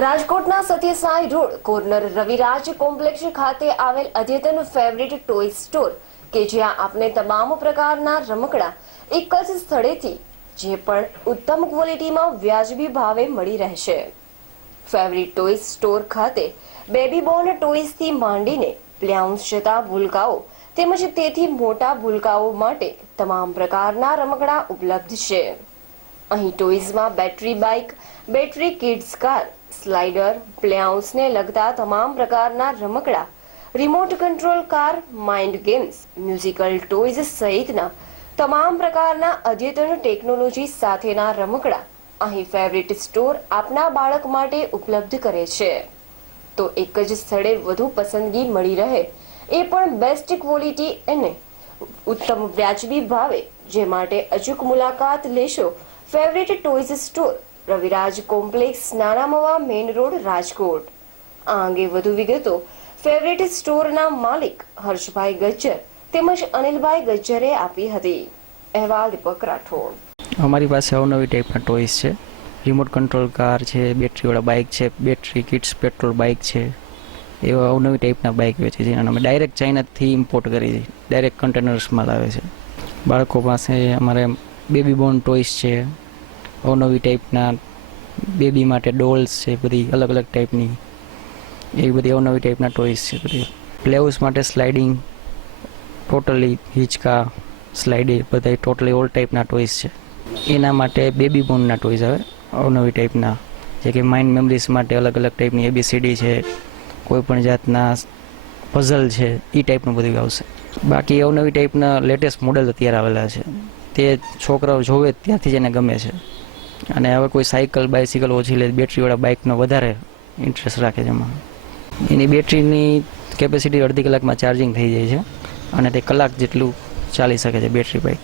રાજકોટના Sathya Sai road corner Raviraj complex ખાતે આવેલ અદ્યતન ફેવરિટ ટોય સ્ટોર કે જ્યાં આપને તમામ પ્રકારના રમકડા એક જ સ્થળેથી જે પણ ઉત્તમ ક્વોલિટીમાં વ્યાજબી ભાવે મળી રહેશે। ફેવરિટ ટોય સ્ટોર ખાતે બેબી બોર્ન ટોયઝથી માંડીને પ્લેઆઉન્સ જતા ભૂલકાઓ તેમજ તેથી મોટા ભૂલકાઓ માટે તમામ પ્રકારના રમકડા ઉપલબ્ધ છે। અહીં ટોયઝમાં battery bike, battery kids car, slider, પ્લેહાઉસને લગતા તમામ પ્રકારના રમકડા, remote control car, mind games, musical toys સહિતના તમામ પ્રકારના અદ્યતન ટેકનોલોજી સાથેના રમકડા અહીં ફેવરિટ સ્ટોર આપના બાળક માટે ઉપલબ્ધ કરે છે। તો એક જ સ્થળે વધુ પસંદગી મળી રહે એ પણ બેસ્ટ ક્વોલિટી અને ઉત્તમ વ્યાજબી ભાવે, જે માટે અચૂક મુલાકાત લેશો favourite toys store, Raviraj complex, નાના મવા, મેઇન રોડ, રાજકોટ। આ અંગે વધુ વિગતો ફેવરિટ સ્ટોરના માલિક હર્ષભાઈ ગજ્જર તેમજ અનિલભાઈ ગજ્જરે આપી હતી। અહેવાલ દીપક રાઠોડ। અમારી પાસે અવનવી ટાઈપના ટોયસ છે, રિમોટ કંટ્રોલ કાર છે, બેટરીવાળા બાઇક છે, બેટરી કિડ્સ પેટ્રોલ બાઇક છે, એવા અવનવી ટાઈપના બાઇક વેચે છે। અમે ડાયરેક્ટ ચાઇનાથી ઇમ્પોર્ટ કરી છે, ડાયરેક્ટ કન્ટેનર્સમાં લાવે છે। બાળકો પાસે અમારે બેબી બોર્ન ટોયસ છે, અવનવી ટાઈપના બેબી માટે ડોલ્સ છે, બધી અલગ અલગ ટાઈપની એવી બધી અવનવી ટાઈપના ટોયસ છે બધી। પ્લેહાઉસ માટે સ્લાઇડિંગ, ટોટલી હિંચકા, સ્લાઇડિંગ બધા ટોટલી ઓલ ટાઈપના ટોયસ છે। એના માટે બેબી બોર્નના ટોયસ આવે અવનવી ટાઈપના, જે કે માઇન્ડ મેમરીઝ માટે અલગ અલગ ટાઈપની ABCD છે, કોઈ પણ જાતના પઝલ છે, એ ટાઈપનું બધું આવશે। બાકી અવનવી ટાઈપના લેટેસ્ટ મોડેલ અત્યારે આવેલા છે, તે છોકરાઓ જોવે ત્યાંથી જ એને ગમે છે। અને હવે કોઈ સાયકલ બાઇસિકલ ઓછી લે, બેટરીવાળા બાઇકનો વધારે ઇન્ટરેસ્ટ રાખે છે એમાં। એની બેટરીની કેપેસિટી અડધી કલાકમાં ચાર્જિંગ થઈ જાય છે અને તે કલાક જેટલું ચાલી શકે છે બેટરી બાઇક।